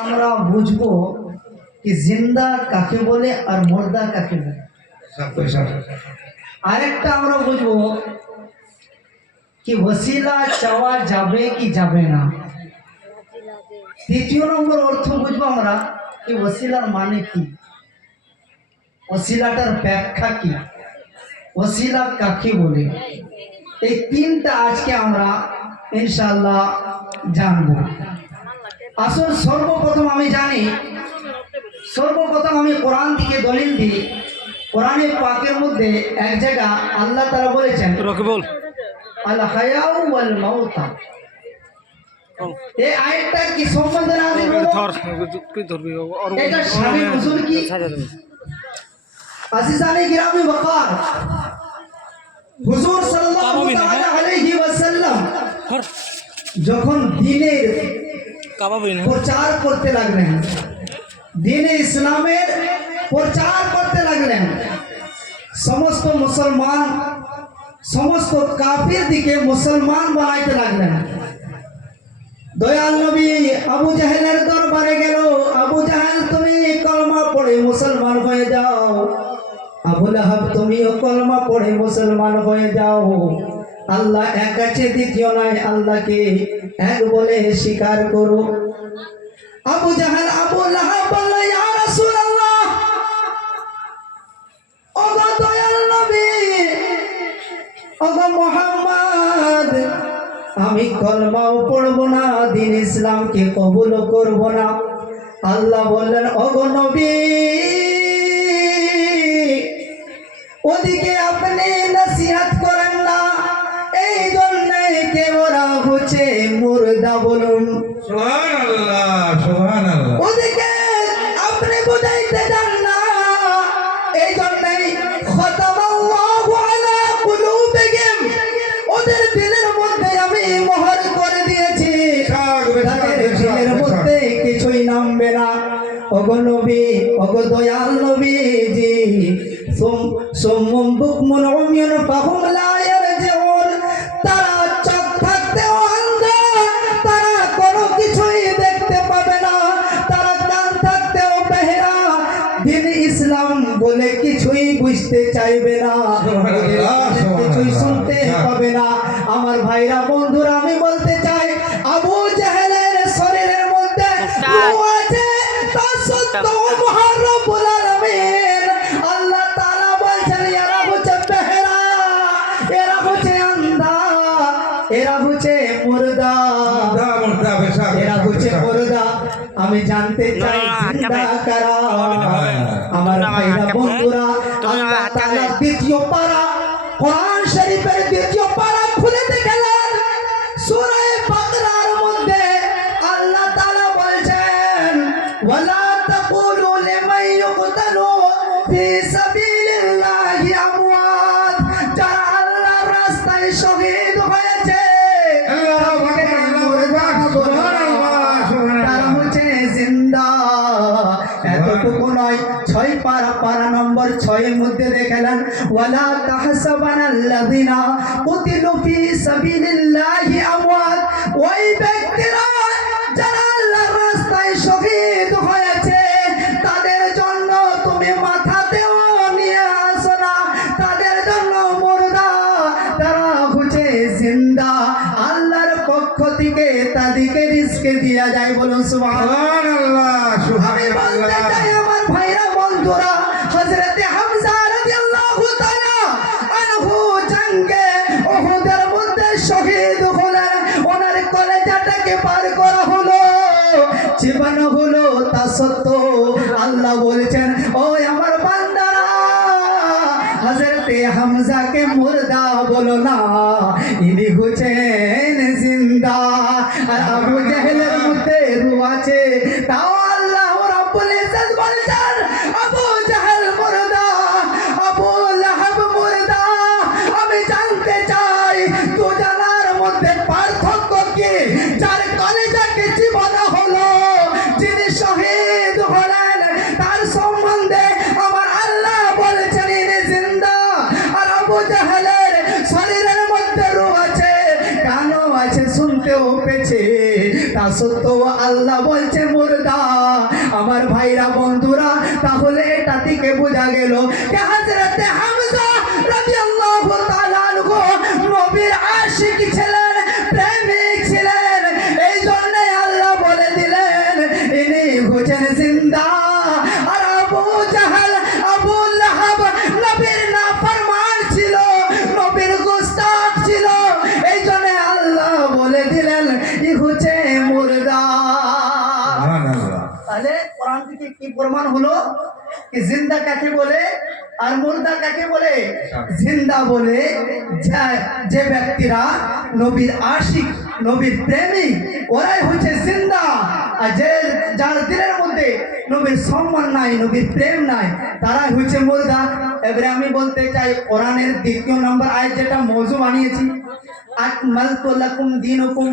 আমরা বুঝবো कि जिंदा কাকে বলে আর মুর্দা কাকে বলে। আরেকটা আমরা বুঝবো कि वसीला চাওয়া যাবে কি যাবে না। তৃতীয় নম্বর অর্থ বুঝবো আমরা कि वसीलाর মানে কি, वसीलाটার ব্যাখ্যা কি, वसीला কাকে বলে। এই তিনটা আজকে আমরা ইনশাআল্লাহ জানবো। আসল সর্বপ্রথম আমি জানি, সর্বপ্রথম আমি কোরআন থেকে দলিল দিই। কোরআনে পাকের মধ্যে এক জায়গা আল্লাহ তাআলা বলেছেন আল হায়াউ ওয়াল মাউতা। এই আয়াতটা কি সম্বন্ধে নাযিল হলো? এটা শানে নুজুল কি? আজিজানে কিরামে ওয়াকার হুজুর সাল্লাল্লাহু তাআলা আলাইহি ওয়াসাল্লাম যখন দ্বীনের প্রচার করতে লাগলেন, দ্বীনে ইসলামের প্রচার করতে লাগলেন, সমস্ত মুসলমান সমস্ত কাফির দিকে মুসলমান বানাইতে লাগলেন। দয়াল নবী আবু জাহেলের দরবারে গেল, আবু জাহেল তুমি কলমা পড়ে মুসলমান হয়ে যাও, আবু লাহাব তুমিও কলমা পড়ে মুসলমান হয়ে যাও। আল্লাহ এক আছে, দ্বিতীয় নাই, আল্লাহকে এক বলে স্বীকার করো। আবু জাহেল আবু লাহাব বলল, ইয়া রাসূলুল্লাহ, ওগো দয়াল নবী, ওগো মুহাম্মদ, আমি কলমাও পড়ব না, দ্বীন ইসলামকে কবুল করব না। আল্লাহ বললেন, ওগো নবী, ওদিকে আপনি নসিহত করেন না, এই জন্য কে ওরা হচ্ছে মুর্দা বলুন। সুবহানাল্লাহ, সুবহানাল্লাহ। ওদিকে আপনি বুঝাইতে যান না, এই জন্যই খতামাল্লাহু আলা কুলুবিহিম, ওদের দিলের মধ্যে আমি মোহর করে দিয়েছি, তাদের দিলের মধ্যে কিছুই নামবে না। ওগো নবী, ওগো দয়াল নবীজি, সুম্মুম বুকমুন উমিয়ুন ফাহুম লা ইয়ারজিউন, তারা চোখ থাকতেও অন্ধ, তারা কোনো কিছুই দেখতে পাবে না, তারা কান থাকতেও বেহেরা, দ্বীন ইসলাম বলে কিছুই বুঝতে চাইবে না, কিছুই শুনতে পাবে না। আমার ভাইরা বন্ধুরা, আমি বলতে চাই, আবু জাহেলের শরীরের মধ্যে রূহ আছে, তার সত্ত্বেও মহান রব্বুল আলামিন আল্লাহ তাআলা বলছেন এরা হচ্ছে বেহেরা, এরা হচ্ছে আন্ধা, এরা হচ্ছে মুর্দা, এরা হচ্ছে মুর্দা। আমি জানতে চাই জিন্দা কারা। আমার ভাইরা বন্ধুরা, আল্লাহ তাআলা দ্বিতীয় পারা, কোরআন শরীফের দ্বিতীয় পারা খুলে দেখলেন, সূরা বাকরার মধ্যে আল্লাহ তাআলা বলছেন, ওয়ালা তাকুলু লিমান ইউকতালু ফি সাবিলিল্লাহি আমওয়াত, যারা আল্লাহর রাস্তায় শহীদ হয়েছে তারা হচ্ছে জিন্দা। এতটুকু নয়, 6 পারা নম্বর 6 এর মধ্যে দেখলেন, ওয়ালা তাহসাবানাল্লাযিনা কুতিলু ফি সাবিলিল্লাহি আমওয়াত, ওই ব্যক্তিরা যারা আল্লাহর রাস্তায় শহীদ হয়েছে তাদের জন্য তুমি মাথাতেও নিয়ে আসো না, তাদের জন্য মুর্দা, তারা হচ্ছে জিন্দা। আল্লাহর পক্ষ থেকে তাদেরকে রিজক দেয়া যায়, বলুন সুবহানাল্লাহ। আমি বলতে চাই আমার ভাইরা বন্ধুরা, হযরত হামজা রাদিয়াল্লাহু তাআলা আনহু জঙ্গে উহুদের মধ্যে শহীদ হলেন, ওনার কলেজাটাকে পার করা হলো, জীবন হলো, তা সত্ত্বেও আল্লাহ বলেছেন, ও আমার বান্দারা, হযরত হামজাকে মুর্দা বলো না, ইনি হচ্ছেন জিন্দা। আর আবু জাহেলের মধ্যে রূহ আছে, তাও আল্লাহ রাব্বুল ইজ্জত বলছেন, আবু জাহেল মুর্দা, আবু লাহাব মুর্দা। আমি জানতে চাই দুজনের মধ্যে পার্থক্য কি? যার কলেজাকে জীবন হলো, যিনি শহীদ হলেন, তার সম্বন্ধে আমার আল্লাহ বলেছেন ইনি জিন্দা। আর আবু জাহেলের শরীরের মধ্যে রূহ আছে, কানও আছে, শুনতেও পেয়েছে, তা সত্ত্বেও আল্লাহ বলছে মুর্দা। আমার ভাইরা বন্ধুরা, তাহলে এটা থেকে বোঝা গেল যে হযরতে হামজা রাদিয়াল্লাহু তাআলা আনহু নবীর আশিক ছিলেন, প্রেমিক ছিলেন। এই জন্য আল্লাহ বলে দিলেন ইনি হচ্ছেন জিন্দা। আর আবু জাহাল, আবু লাহাব নবীর নাফরমান ছিল, নবীর গোস্তাক ছিল। এই জন্য আল্লাহ বলে দিলেন ই হচ্ছে মুর্দা। তাহলে কোরআন থেকে কি প্রমাণ হলো কি জিন্দা কাকে বলে আর মুর্দা কাকে বলে? জিন্দা বলে যে ব্যক্তিরা নবীর আশিক, নবীর প্রেমিক, ওরাই হচ্ছে জিন্দা। আর যে যার দিলের মধ্যে নবীর সম্মান নাই, নবীর প্রেম নাই, তারাই হচ্ছে মুর্দা। এবারে আমি বলতে চাই কোরআনের 2 নম্বর আয়াত যেটা মওযু বানিয়েছি, আকমালতু লাকুম দীনুকুম,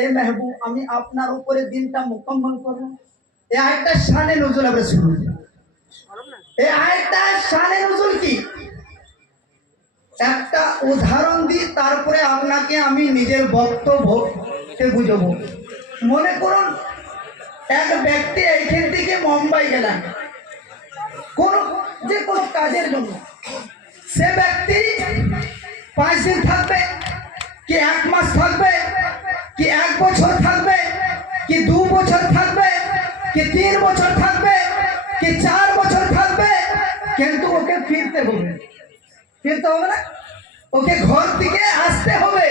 এই মেহবুব আমি আপনার উপরে দিনটা মুকম্মল করব। এই আয়াতটার শানে নজুল আমরা শুনুন। এই আয়াতটার শানে নজুল কি? একটা উদাহরণ দিই, তারপরে আপনাকে আমি নিজের বক্তব্যকে বুঝাবো। মনে করুন এক ব্যক্তি এইখান থেকে মুম্বাই গেলেন যে কোনো কাজের জন্য। সে ব্যক্তি 5 দিন থাকবে, কি 1 মাস থাকবে, কি 1 বছর থাকবে, কি 2 বছর থাকবে, কি 3 বছর থাকবে, কি 4 বছর থাকবে, কিন্তু ওকে ফিরতে হবে না, ওকে ঘর থেকে আসতে হবে।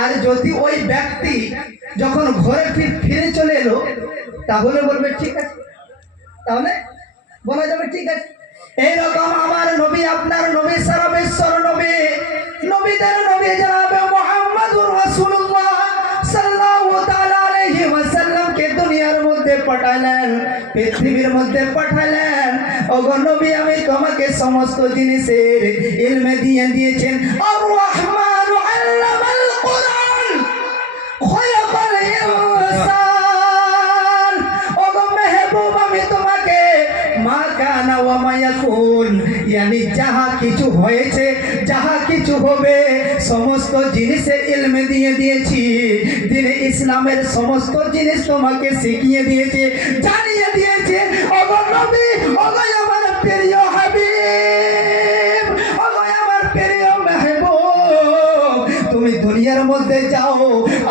আর যদি ওই ব্যক্তি যখন ঘরে ফিরে চলে এলো, তাহলে বলবে ঠিক আছে, তাহলে বলা যাবে ঠিক আছে। এইরকম আমার নবী, আপনার নবী, সারা বিশ্বের নবী, নবীদের নবী জনাবে মুহাম্মদুর রাসূলুল্লাহ সাল্লাল্লাহু তাআলা আলাইহি ওয়াসাল্লামকে দুনিয়ার মধ্যে পাঠালেন, পৃথিবীর মধ্যে পাঠালেন। ওগো নবী, আমি তোমাকে সমস্ত জিনিসের ইলমে দিয়েছেন। আর রহমানু আল্লামাল কুরআন খলাকাল ইনসান। ওগো মেহবুব, আমি তোমাকে মা কানা ওয়া মা ইয়াকুন, yani যাহা কিছু হয়েছে, যাহা কিছু হবে, সমস্ত জিনিসের ইলমে দিয়েছি। দিনে ইসলামের সমস্ত জিনিস তোমাকে শিখিয়ে দিয়েছে, জানিয়ে দিয়েছে। ওগো নবী, ওগো আমার প্রিয় হাবিব, ওগো আমার প্রিয় মেহবুব, তুমি দুনিয়ার মধ্যে যাও,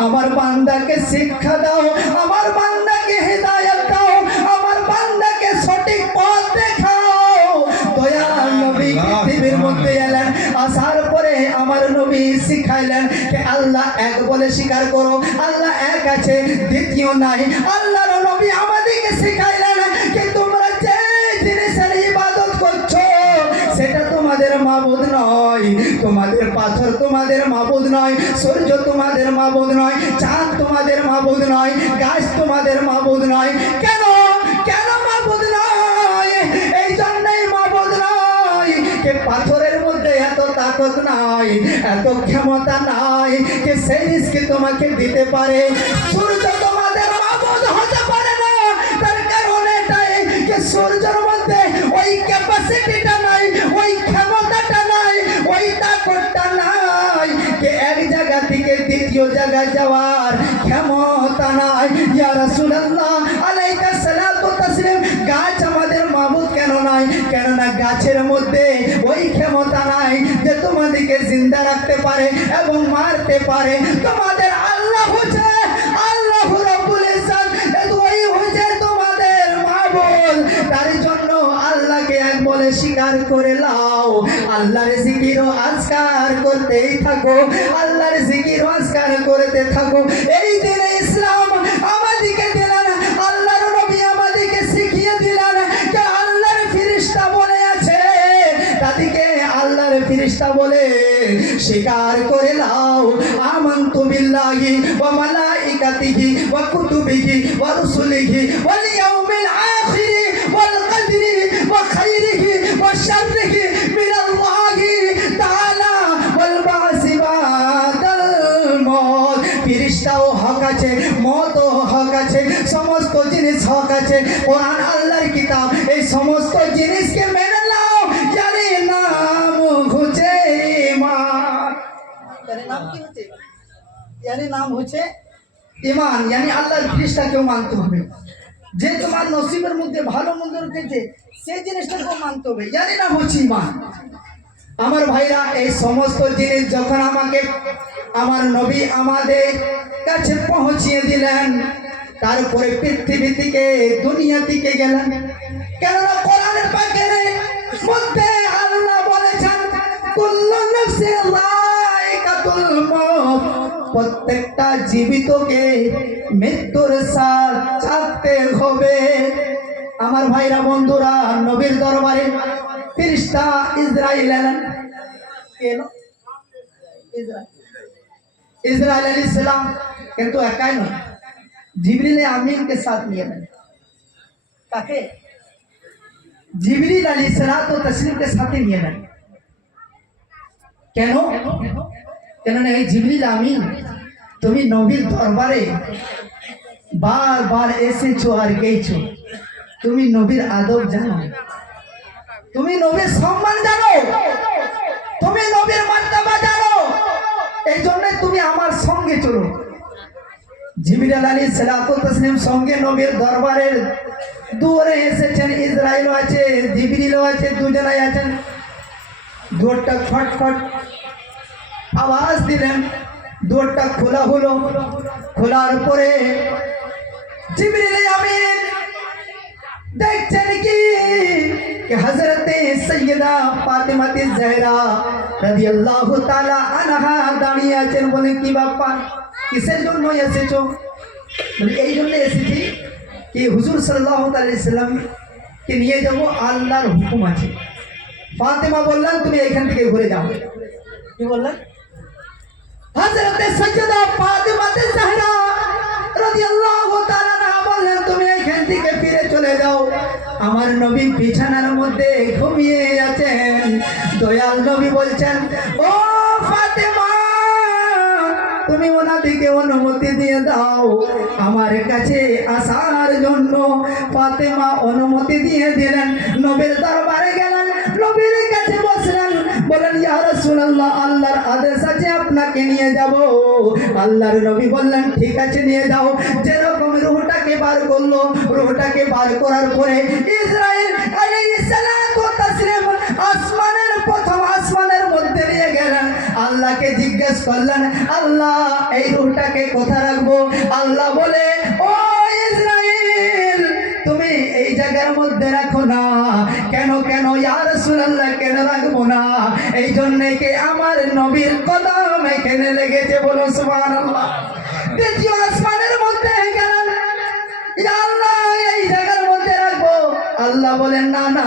আমার বান্দাকে শিক্ষা দাও, আমার বান্দাকে হেদায়েত দাও, আমার বান্দাকে সঠিক পথ দেখাও। দয়াল নবী পৃথিবীর মধ্যে এলেন, আসার পরে আমার নবী শিখাইলেন যে আল্লাহ এক বলে স্বীকার করো, আল্লাহ এক আছে, দ্বিতীয় নাই। আল্লাহর নবী আমাদেরকে শিখাইলেন যে তোমরা যে জিনিসের ইবাদত করছো সেটা তোমাদের মাবুদ নয়, তোমাদের পাথর তোমাদের মাবুদ নয়, সূর্য তোমাদের মাবুদ নয়, চাঁদ তোমাদের মাবুদ নয়, গাছ তোমাদের মাবুদ নয়। কেন মাবুদ নয়? এই জন্যই মাবুদ নয় যে পাথরের মধ্যে এত তাকত নাই, এত ক্ষমতা নাই যে সেই রিস্ক তোমাকে দিতে পারে। সূর্য তোমাদের মাবুদ হতে পারে না, তার কারণ এটাই যে সূর্যের মধ্যে ওই ক্যাপাসিটিটা নাই, ওই ক্ষমতাটা নাই, ওই তাকতটা নাই যে এক জায়গা থেকে দ্বিতীয় জায়গায় যাওয়ার ক্ষমতা নাই। ইয়া রাসূলুল্লাহ আলাইকা সালাতু তাসলিম, গাছ আমাদের মাবুদ কেন নাই? কেননা গাছের মধ্যে ওই ক্ষমতা নাই যে তোমাদেরকে জিন্দা রাখতে পারে এবং মারতে পারে। তোমাদের আল্লাহ হচ্ছে আল্লাহ রাব্বুল ইজ্জত, ওই হচ্ছে তোমাদের মাবুদ। তার জন্য আল্লাহকে এক বলে স্বীকার করে নাও, আল্লাহর জিকির ও আজকার করতেই থাকো, আল্লাহর জিকির ও আজকার করতে থাকো। এই দিনে ইসলাম আমাদেরকে দিলেন, আল্লাহর নবী আমাদেরকে শিখিয়ে দিলেন যে আল্লাহর ফেরেশতা বলে আছে, তাদেরকে আল্লাহর ফেরেশতা বলে স্বীকার করে নাও। আমানতু বিল্লাহি ওয়া মালাইকাতিহি ওয়া কুতুবিহি ওয়া রুসুলিহি ওয়াল ইয়াউমিল আখির ওয়াল কদরি ওয়া খাইরিহি ওয়া শাররিহি মিনাল্লাহি তাআলা ওয়াল বা'সি বাদাল মউত। ফেরেশতাও হক আছে, মওতও হক আছে, সমস্ত জিনিস হক আছে। কোরআন আল্লাহর কিতাব, এই সমস্ত জিনিসকে মেনে নাও। জানি নাম হচ্ছে ঈমান। জানি নাম কি হচ্ছে? নাম হচ্ছে ঈমান, আল্লাহর ফেরেশতাকেও মানতে হবে। যে তোমার নসিবের মধ্যে ভালো মন্দ রেখেছে সেই জিনিসটাকে মানতে হবে, জানি না হচ্ছে ইমান। আমার ভাইরা, এই সমস্ত জিনিস যখন আমাকে আমার নবী আমাদের কাছে পৌঁছিয়ে দিলেন, তারপরে পৃথিবী থেকে দুনিয়া থেকে গেলেন। কেননা কোরআনের পাকের মধ্যে আল্লাহ বলেছেন কুল্লু নাফসিন যায়কাতুল মউত, প্রত্যেকটা জীবিতকে মৃত্যুর স্বাদ চাখতে হবে। আমার ভাইরা বন্ধুরা, নবীর দরবারে ফেরেশতা ইসরাইল এলেন। এলো ইসরাইল আলাইহিস সালাম, কিন্তু একাই নয়, জিবরিল আমিনকে সাথ নিয়ে নেন। কাকে? জিবরিল আলাইহিস সালাত ও তাসলিমকে সাথে নিয়ে নেন। কেন? কেননা এই জিবরিল আমিন, তুমি নবীর দরবারে বারবার এসেছো আর গেছো, তুমি নবীর আদব জানো, তুমি নবীর সম্মান জানো, তুমি নবীর মর্যাদা জানো, এই জন্য তুমি আমার সঙ্গে চলো। জিবরিল আলাইহিস সালাতু তাসলিম সঙ্গে নবীর দরবারের দুয়ারে এসেছেন। ইসরাইলও আছে, জিবরিলও আছে, দুজনাই আছেন। দুয়ারটা খটখট আওয়াজ দিলেন, দুয়ারটা খোলা হলো। খোলার পরে জিবরিল আমিন দেখছেন কি হযরতে সৈয়দা ফাতেমা জাহরা রাদিয়াল্লাহু তাআলা আনহা দাঁড়িয়ে আছেন। বলে কি বাপ্পা, কিসের জন্য এসেছো? বলে এই জন্য এসেছি কি হুজুর সাল্লাল্লাহু আলাইহি সাল্লাম কে নিয়ে যাব, আল্লাহর হুকুম আছে। ফাতেমা বললেন তুমি এখান থেকে ঘুরে যাও। কি বললেন? হযরতে সৈয়দা ফাতেমা জাহরা রাদিয়াল্লাহু তাআলা আনহা বললেন তুমি এখান থেকে ফিরে চলে যাও। আমার নবী বিছানার মধ্যে ঘুমিয়ে আছেন। দয়াল নবী বলছেন ও ফাতেমা, তুমি ওনাদিকে অনুমতি দিয়ে দাও আমার কাছে আসার জন্য। ফাতেমা অনুমতি দিয়ে দিলেন, নবীর দরবারে গেলেন, নবীর কাছে বসলেন। বলেন ইয়া রাসূলুল্লাহ, আল্লাহর আদেশ আছে আপনাকে নিয়ে যাব। আল্লাহর নবী বললেন ঠিক আছে নিয়ে যাও। যেরকম রূহটাকে বার করলো, রূহটাকে বার করার পরে ইসরাইল আলাইহিস সালাতু ওয়াস তাসলিম আসমানের প্রথম আসমানের মধ্যে নিয়ে গেলেন। আল্লাহকে জিজ্ঞেস করলেন আল্লাহ এই রূহটাকে কোথায় রাখবো? আল্লাহ বলে ও ইসরাইল তুমি এই জায়গার মধ্যে রাখো না। কেন কেন ইয়া রাসূলুল্লাহ, কেন রাখবো না? এই জন্য কি আমার নবীর কদম এখানে লেগেছে। বলো সুবহানাল্লাহ। দ্বিতীয় আসমানের মধ্যে গেলেন, ইয়া আল্লাহ এই জায়গার মধ্যে রাখবো। আল্লাহ বলেন না না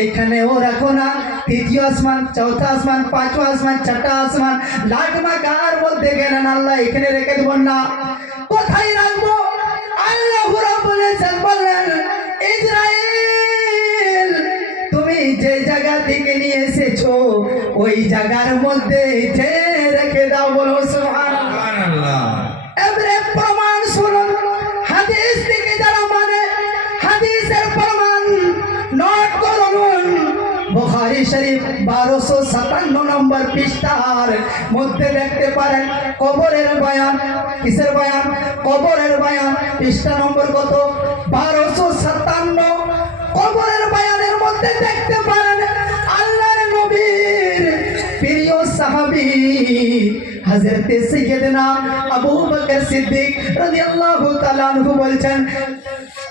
এইখানেও রাখো না। তৃতীয় আসমান, চৌথা আসমান, পাঁচওয়া আসমান, ছটা আসমান, লাখ মাকার মধ্যে গেলেন। আল্লাহ এখানে রেখে দেব না, কোথায় রাখবো? আল্লাহ রাব্বুল ইজ্জত বললেন ইসরাইল তুমি যে জায়গা থেকে নিয়ে এসেছো ওই জায়গার মধ্যে রেখে দাও। বলো সুবহানাল্লাহ। এবারে প্রমাণ শুনুন, হাদিস থেকে যারা মানে হাদিসের প্রমাণ নোট করুন। বুখারী শরীফ 1257 নম্বর পৃষ্ঠার মধ্যে দেখতে পারেন কবরের বয়ান। কিসের বয়ান? কবরের বয়ান। পৃষ্ঠা নম্বর কত? 1257। কবরের বয়ানের মধ্যে দেখতে পারেন আল্লাহর নবীর প্রিয় সাহাবী হযরতে সাইয়্যিদনা আবু বকর সিদ্দিক রাদিয়াল্লাহু তাআলা আনহু বলছেন,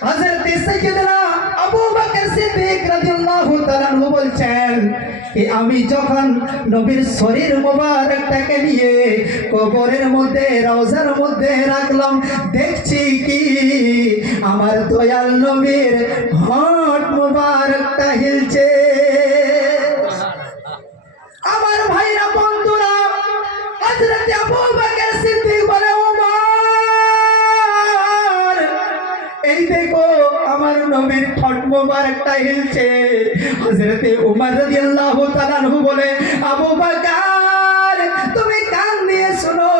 হযরতে সাইয়্যিদনা আবু বকর সিদ্দিক রাদিয়াল্লাহু তাআলা আনহু বলছেন कि আমি যখন নবীর শরীর মোবারকটাকে নিয়ে কবরের মধ্যে রওজার মধ্যে রাখলাম, দেখছি কি আমার দয়াল নবীর হাত মোবারকটা হিলছে। আমার ভাইরা বন্ধুরা, হযরত আবু বকর সিদ্দিক বলে ওমর এই দেখো আমার নবীর ঠোঁট মোবারকটা হিলছে। হযরত ওমর রাদিয়াল্লাহু তাআলা আনহু বলে আবু বকর তুমি কান দিয়ে শোনো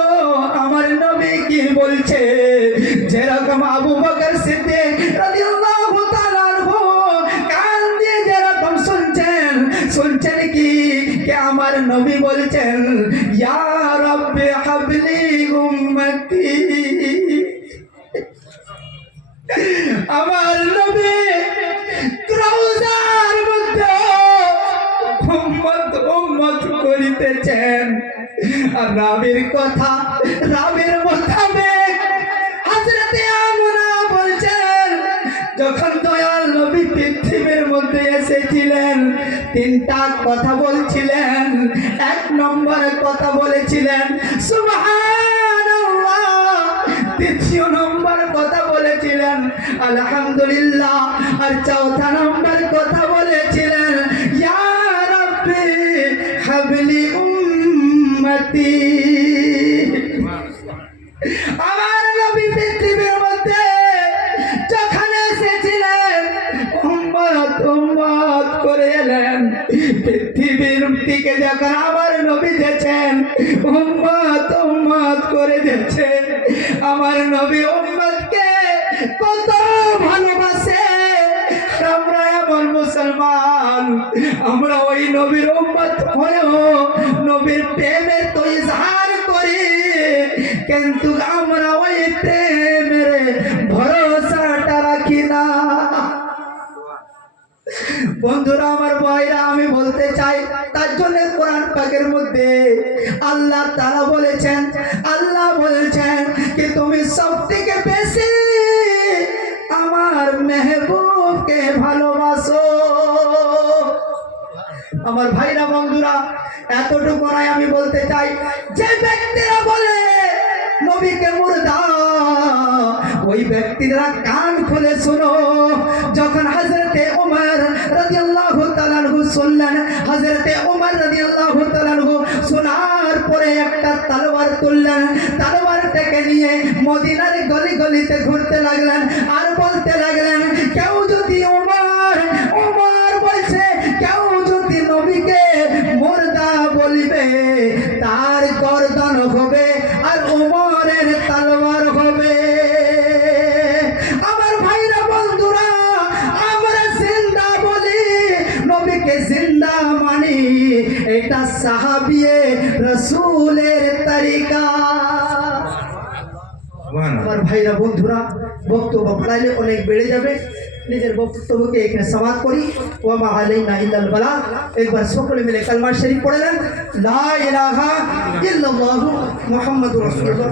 আমার নবী কি বলছে। যেরকম আবু বকর সিদ্দিক রাদিয়াল্লাহু তাআলা আনহু কান দিয়ে যেরকম শুনছেন কি আমার নবী বলছেন ইয়া রাব্বি হাবলি উম্মতি। আর রাবের কথা, রাবের মোতাবেক হযরতে আমিনা বলছেন, যখন দয়াল নবী পৃথিবীর মধ্যে এসেছিলেন তিনটা কথা বলছিলেন। এক নম্বর কথা বলেছিলেন সুবহানাল্লাহ, দ্বিতীয় নম্বর কথা বলেছিলেন আলহামদুলিল্লাহ, আর চৌথা নম্বর কথা বলেছিলেন ইয়া রাব্বি হাবলি উম্মতি। আমার নবী পৃথিবীর মধ্যে যখন এসেছিলেন উম্মত উম্মত করে এলেন। পৃথিবীর দিকে যখন আমার নবী গেছেন উম্মত উম্মত করে দিয়েছেন। আমার নবী উম্মতকে কত ভালোবাসে। আমরা এমন মুসলমান, আমরা ওই নবীর উম্মত হয়েও নবীর প্রেমে তো ইজহার করি, কিন্তু আমরা ওই প্রেমের ভরসাটা রাখি না। বন্ধুরা আমার ভাইরা, আমি বলতে চাই, তার জন্য কোরআন পাকের মধ্যে আল্লাহ তাআলা বলেছেন, আল্লাহ বলেছেন কি তুমি সবথেকে বেশি আমার মেহবুবকে ভালোবাসো। আমার ভাইরা বন্ধুরা, এতটুকু নয়, আমি বলতে চাই, যে ব্যক্তিরা বলে নবীকে মুর্দা, ওই ব্যক্তিরা কান খুলে শুনো। যখন হযরতে ওমর রাদিয়াল্লাহু তাআলা আনহু শুনলেন, হযরতে ওমর রাদিয়াল্লাহু তাআলা আনহু শোনার পরে একটা তলোয়ার তুললেন, তলোয়ারটাকে নিয়ে মদিনার গলি গলিতে ঘুরতে লাগলেন আর বলতে লাগলেন, কেউ যদি ওমর ওমর বলছে, কেউ যদি নবীকে মুর্দা বলবে তার গর্দন হবে আর ওমরের তলোয়ার হবে। আমার ভাইরা বন্ধুরা, আমরা জিন্দা বলি, নবীকে জিন্দা মানি, এটা সাহাবিয়ে রাসূলের তরিকা। আমার ভাইরা বন্ধুরা, বক্তব্য বাড়াইলে অনেক বেড়ে যাবে, নিজের বক্তব্যকে এখানে সমাপ্ত করি। ওয়া মা আলাইনা ইল্লাল বালাগ। একবার সকলে মিলে কালমা শরীফ পড়লেন, লা ইলাহা ইল্লাল্লাহু মুহাম্মাদুর রাসূলুল্লাহ।